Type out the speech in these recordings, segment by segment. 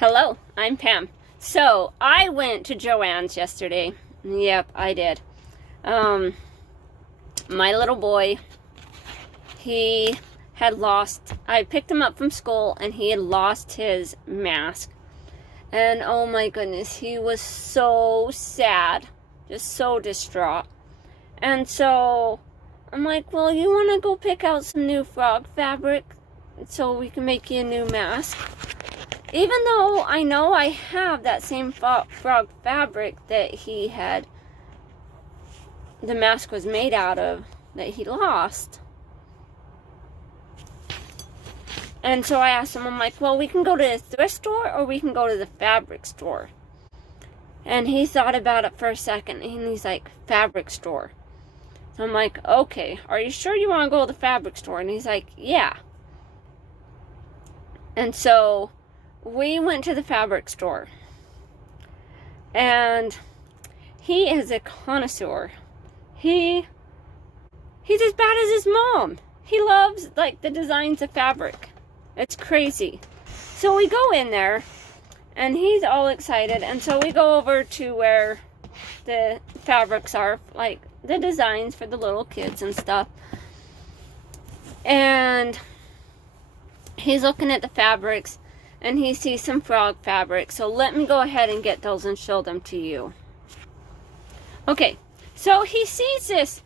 Hello, I'm Pam. So, I went to JoAnne's yesterday. Yep, I did. My little boy, he had lost, I picked him up from school and he had lost his mask. And oh my goodness, he was so sad, just so distraught. And so, I'm like, well, you want to go pick out some new frog fabric so we can make you a new mask? Even though I know I have that same frog fabric that he had, the mask was made out of, that he lost. And so I asked him, I'm like, well, we can go to the thrift store or we can go to the fabric store. And he thought about it for a second and he's like, fabric store. So I'm like, okay, are you sure you want to go to the fabric store? And he's like, yeah. And so we went to the fabric store, and he is a connoisseur. He's as bad as his mom. He loves like the designs of fabric. It's crazy. So we go in there, and he's all excited, and so we go over to where the fabrics are, like the designs for the little kids and stuff. And he's looking at the fabrics, and he sees some frog fabric. So let me go ahead and get those and show them to you. Okay, so he sees this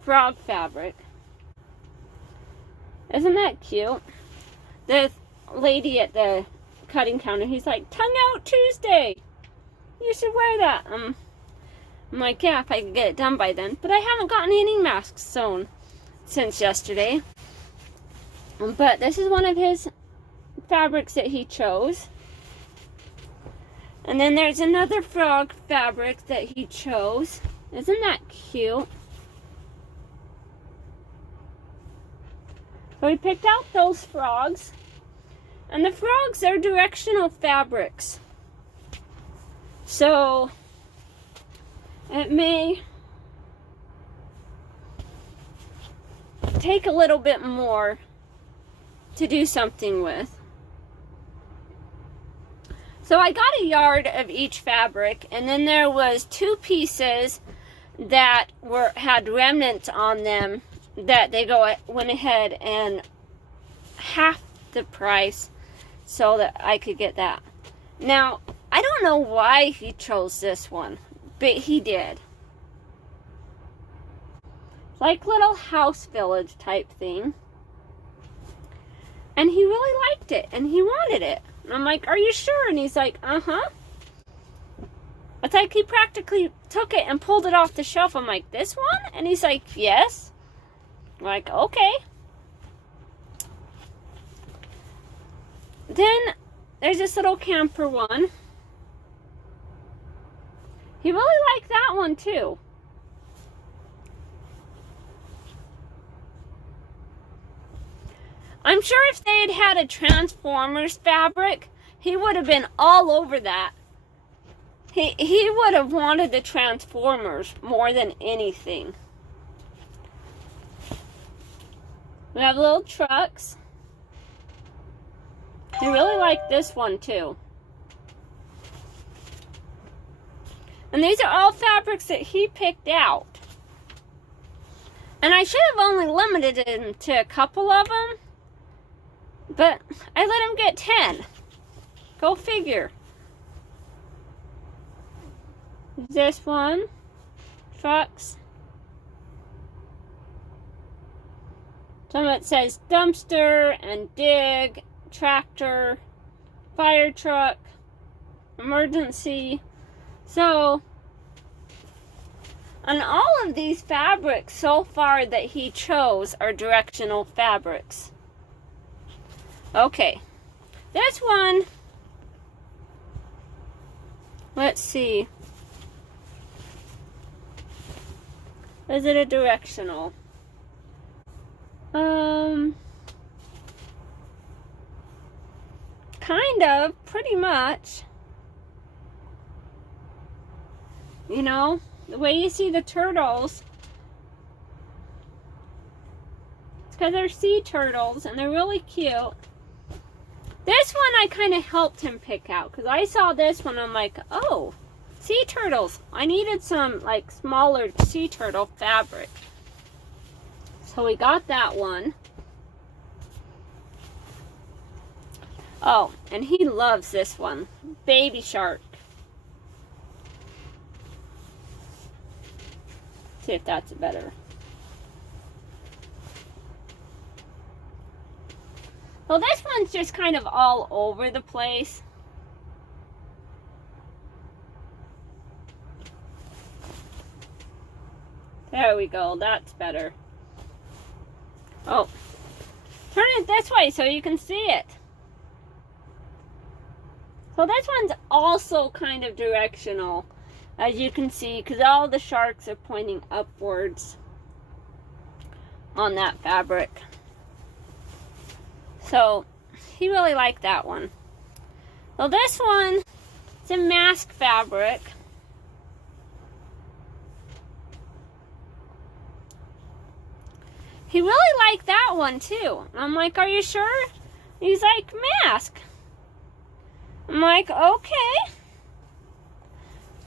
frog fabric. Isn't that cute? The lady at the cutting counter, he's like, Tongue Out Tuesday. You should wear that. I'm like, yeah, if I could get it done by then. But I haven't gotten any masks sewn since yesterday. But this is one of his fabrics that he chose. And then there's another frog fabric that he chose. Isn't that cute? So we picked out those frogs. And the frogs are directional fabrics. So it may take a little bit more to do something with. So I got a yard of each fabric, and then there was 2 pieces that had remnants on them that they went ahead and half the price so that I could get that. Now, I don't know why he chose this one, but he did. Like little house village type thing. And he really liked it, and he wanted it. And I'm like, are you sure? And he's like, uh-huh. It's like he practically took it and pulled it off the shelf. I'm like, this one? And he's like, yes. I'm like, okay. Then there's this little camper one. He really liked that one too. I'm sure if they had had a Transformers fabric, he would have been all over that. He would have wanted the Transformers more than anything. We have little trucks. He really liked this one too. And these are all fabrics that he picked out. And I should have only limited him to a couple of them. But I let him get 10. Go figure. This one. Trucks. Some of it says dumpster and dig, tractor, fire truck, emergency. So, and all of these fabrics so far that he chose are directional fabrics. Okay, this one, let's see, is it a directional? Kind of, pretty much. You know, the way you see the turtles, it's because they're sea turtles and they're really cute. This one I kind of helped him pick out because I saw this one. I'm like, oh, sea turtles. I needed some like smaller sea turtle fabric. So we got that one. Oh, and he loves this one. Baby shark. See if that's better. Well, this one's just kind of all over the place. There we go, that's better. Oh, turn it this way so you can see it. So this one's also kind of directional, as you can see, because all the sharks are pointing upwards on that fabric. So he really liked that one. Well, this one is a mask fabric. He really liked that one too. I'm like, are you sure? He's like, mask. I'm like, okay.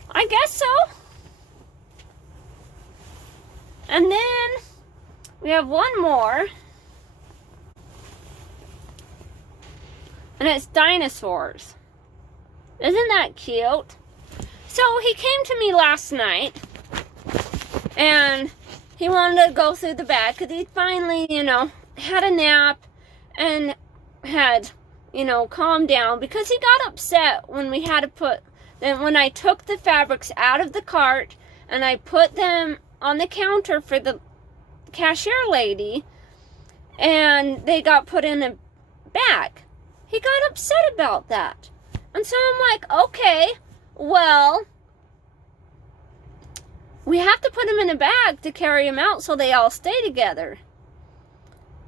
I guess so. And then we have one more. And it's dinosaurs. Isn't that cute? So he came to me last night. And he wanted to go through the bag because he finally, had a nap and had, calmed down because he got upset when we had to when I took the fabrics out of the cart and I put them on the counter for the cashier lady and they got put in a bag. He got upset about that. And so I'm like, okay, well, we have to put them in a bag to carry them out so they all stay together.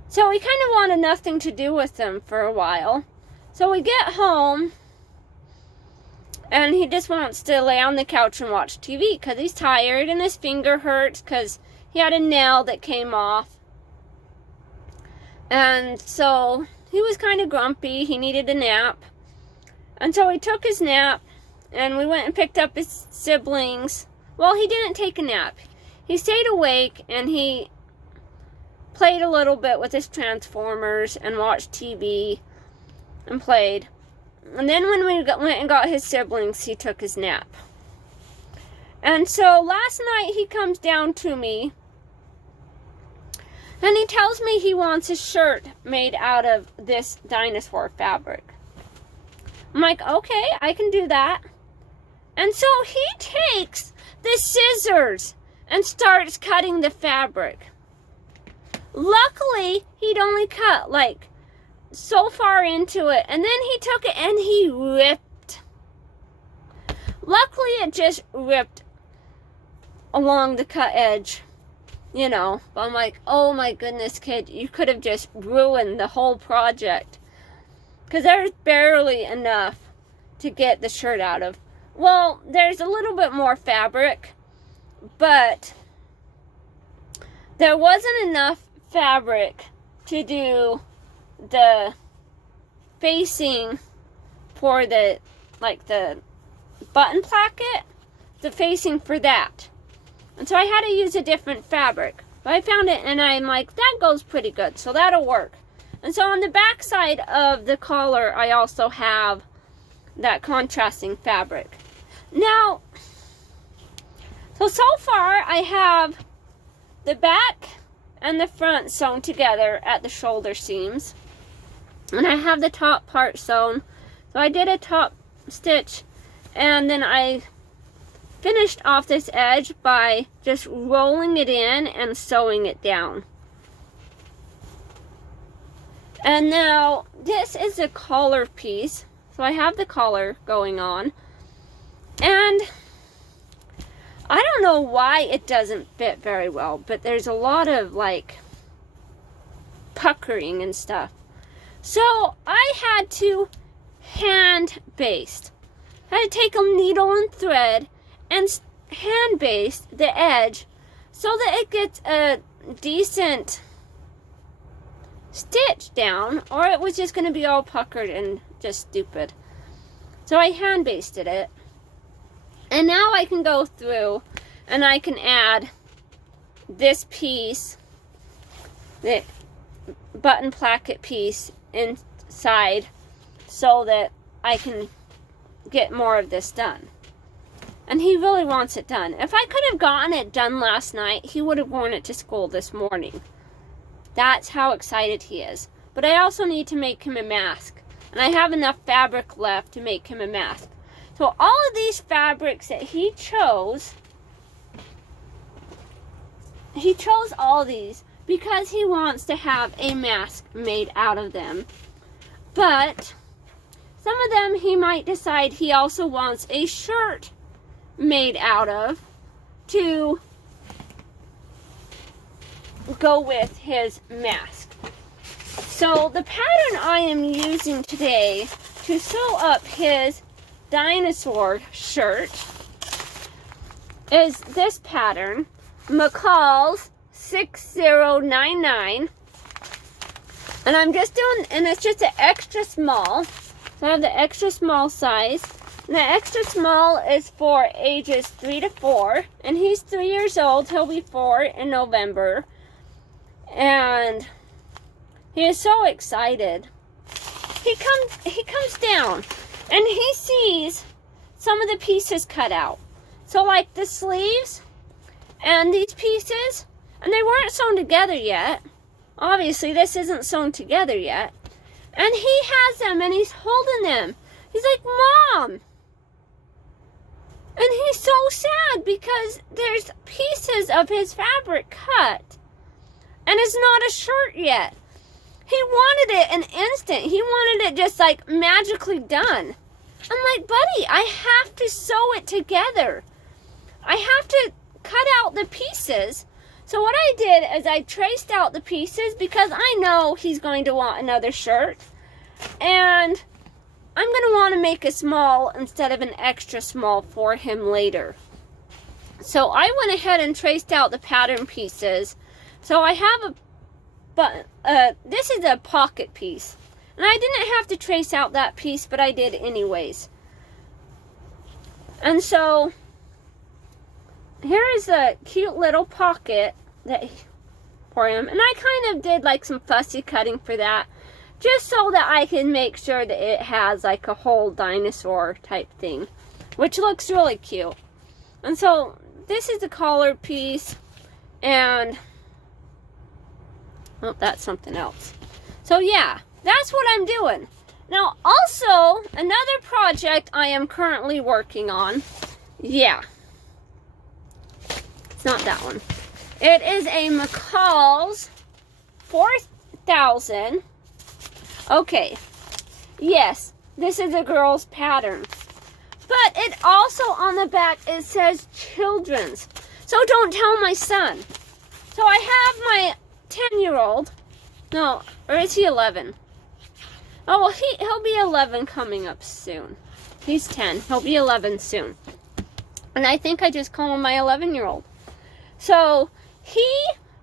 So we kind of wanted nothing to do with them for a while. So we get home, and he just wants to lay on the couch and watch TV because he's tired and his finger hurts because he had a nail that came off. And so he was kind of grumpy. He needed a nap. And so he took his nap, and we went and picked up his siblings. Well, he didn't take a nap. He stayed awake, and he played a little bit with his Transformers and watched TV and played. And then when we went and got his siblings, he took his nap. And so last night he comes down to me, and he tells me he wants a shirt made out of this dinosaur fabric. I'm like, okay, I can do that. And so he takes the scissors and starts cutting the fabric. Luckily, he'd only cut like so far into it, and then he took it and he ripped. Luckily, it just ripped along the cut edge, But I'm like, oh my goodness, kid, you could have just ruined the whole project. Because there's barely enough to get the shirt out of. Well, there's a little bit more fabric, but there wasn't enough fabric to do the facing for the button placket, the facing for that. And so I had to use a different fabric. But I found it and I'm like, that goes pretty good, so that'll work. And so on the back side of the collar, I also have that contrasting fabric. Now, so far I have the back and the front sewn together at the shoulder seams. And I have the top part sewn. So I did a top stitch, and then I finished off this edge by just rolling it in and sewing it down. And now this is a collar piece. So I have the collar going on. And I don't know why it doesn't fit very well, but there's a lot of puckering and stuff. So I had to hand baste. I had to take a needle and thread and hand baste the edge so that it gets a decent stitch down, or it was just going to be all puckered and just stupid. So I hand basted it. And now I can go through and I can add this piece, the button placket piece inside, so that I can get more of this done. And he really wants it done. If I could have gotten it done last night, he would have worn it to school this morning. That's how excited he is. But I also need to make him a mask. And I have enough fabric left to make him a mask. So all of these fabrics that he chose all these because he wants to have a mask made out of them. But some of them he might decide he also wants a shirt made out of to go with his mask. So the pattern I am using today to sew up his dinosaur shirt is this pattern, McCall's 6099, and I'm just doing, and it's just an extra small, so I have the extra small size, and the extra small is for ages 3 to 4, and he's 3 years old. He'll be 4 in November, and he is so excited. He comes down and he sees some of the pieces cut out. So like the sleeves and these pieces, and they weren't sewn together yet. Obviously this isn't sewn together yet. And he has them and he's holding them. He's like, Mom! And he's so sad because there's pieces of his fabric cut. And it's not a shirt yet. He wanted it an instant. He wanted it just like magically done. I'm like, buddy, I have to sew it together. I have to cut out the pieces. So what I did is I traced out the pieces because I know he's going to want another shirt. And I'm going to want to make a small instead of an extra small for him later. So I went ahead and traced out the pattern pieces. So I have this is a pocket piece. And I didn't have to trace out that piece, but I did anyways. And so here is a cute little pocket for him. And I kind of did like some fussy cutting for that, just so that I can make sure that it has like a whole dinosaur type thing, which looks really cute. And so this is the collar piece, and oh, that's something else. So yeah, that's what I'm doing. Now also, another project I am currently working on. Yeah. It's not that one. It is a McCall's 4000. Okay. Yes, this is a girl's pattern. But it also on the back, it says children's. So don't tell my son. So I have my 10-year-old. No, or is he 11? Oh, well, he'll be 11 coming up soon. He's 10. He'll be 11 soon. And I think I just call him my 11-year-old. So he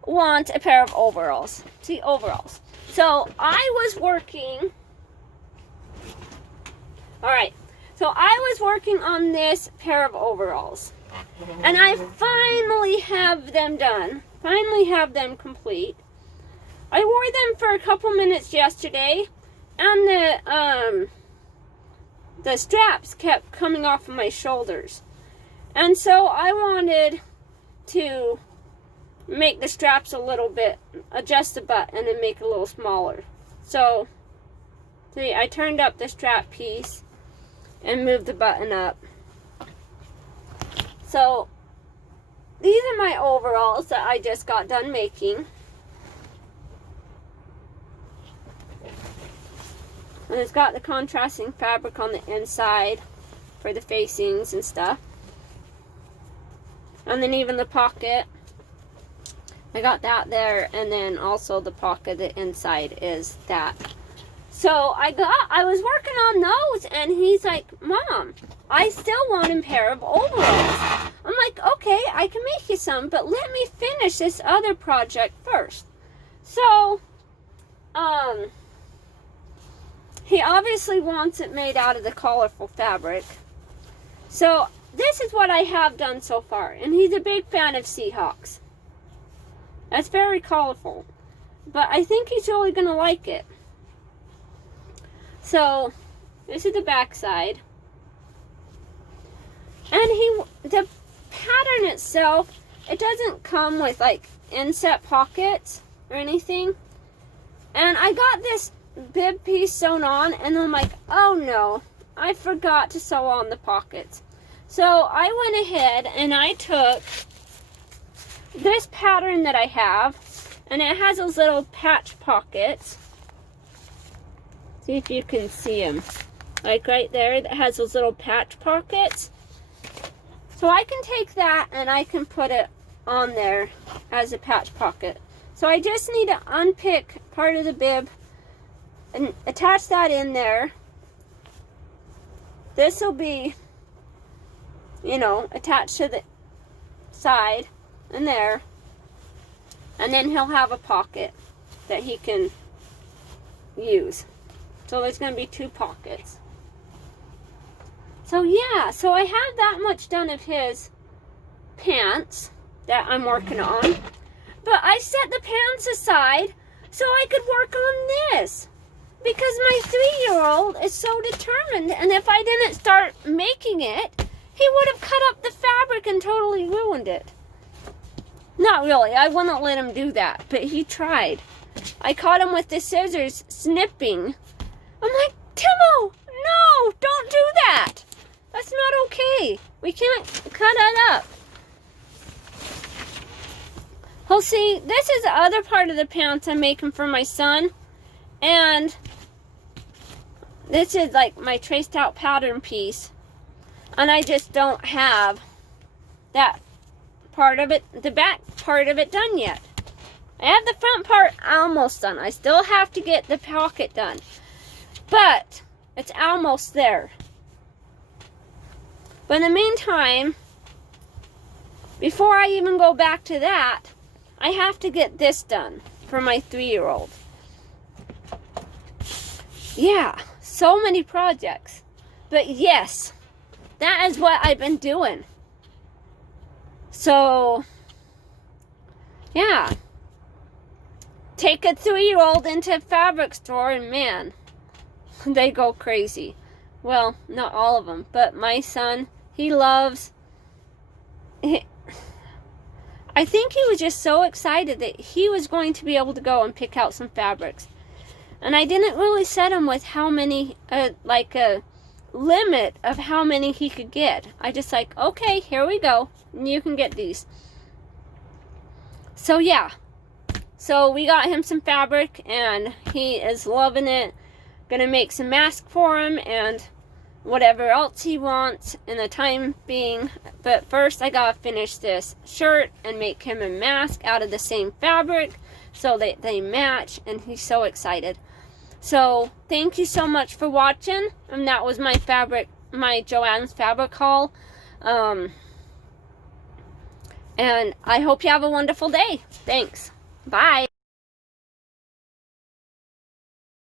wants a pair of overalls. See, overalls. So I was working. All right. So I was working on this pair of overalls. And I finally have them done. Finally have them complete. I wore them for a couple minutes yesterday, and the straps kept coming off of my shoulders. And so I wanted to make the straps a little bit, adjust the button and make it a little smaller. So, see, I turned up the strap piece and moved the button up. So, these are my overalls that I just got done making. And it's got the contrasting fabric on the inside for the facings and stuff. And then even the pocket. I got that there, and then also the pocket, the inside is that. So I was working on those, and he's like, Mom, I still want a pair of overalls. I'm like, okay, I can make you some, but let me finish this other project first. So he obviously wants it made out of the colorful fabric. So this is what I have done so far. And he's a big fan of Seahawks. That's very colorful. But I think he's really going to like it. So this is the back side. And the pattern itself, it doesn't come with like inset pockets or anything. And I got this bib piece sewn on, and I'm like, oh no, I forgot to sew on the pockets. So I went ahead and I took this pattern that I have, and it has those little patch pockets. See if you can see them. Like right there, that has those little patch pockets. So I can take that and I can put it on there as a patch pocket. So I just need to unpick part of the bib and attach that in there. This will be, you know, attached to the side and there. And then he'll have a pocket that he can use. So there's going to be 2 pockets. So yeah, so I have that much done of his pants that I'm working on. But I set the pants aside so I could work on this. Because my 3-year-old is so determined, and if I didn't start making it, he would have cut up the fabric and totally ruined it. Not really, I wouldn't let him do that, but he tried. I caught him with the scissors snipping. I'm like, Timo, no, don't do that. That's not okay. We can't cut it up. Well, see, this is the other part of the pants I'm making for my son. And this is like my traced out pattern piece. And I just don't have that part of it, the back part of it done yet. I have the front part almost done. I still have to get the pocket done. But it's almost there. But in the meantime, before I even go back to that, I have to get this done for my 3-year-old. Yeah, so many projects. But yes, that is what I've been doing. So, yeah. Take a 3-year-old into a fabric store and man, they go crazy. Well, not all of them, but my son, he loves... I think he was just so excited that he was going to be able to go and pick out some fabrics. And I didn't really set him with how many, like a limit of how many he could get. I just like, okay, here we go. You can get these. So yeah. So we got him some fabric and he is loving it. Gonna make some masks for him and whatever else he wants in the time being. But first I gotta finish this shirt and make him a mask out of the same fabric so that they match, and he's so excited. So thank you so much for watching, and that was my JoAnne's fabric haul. And I hope you have a wonderful day. Thanks. Bye.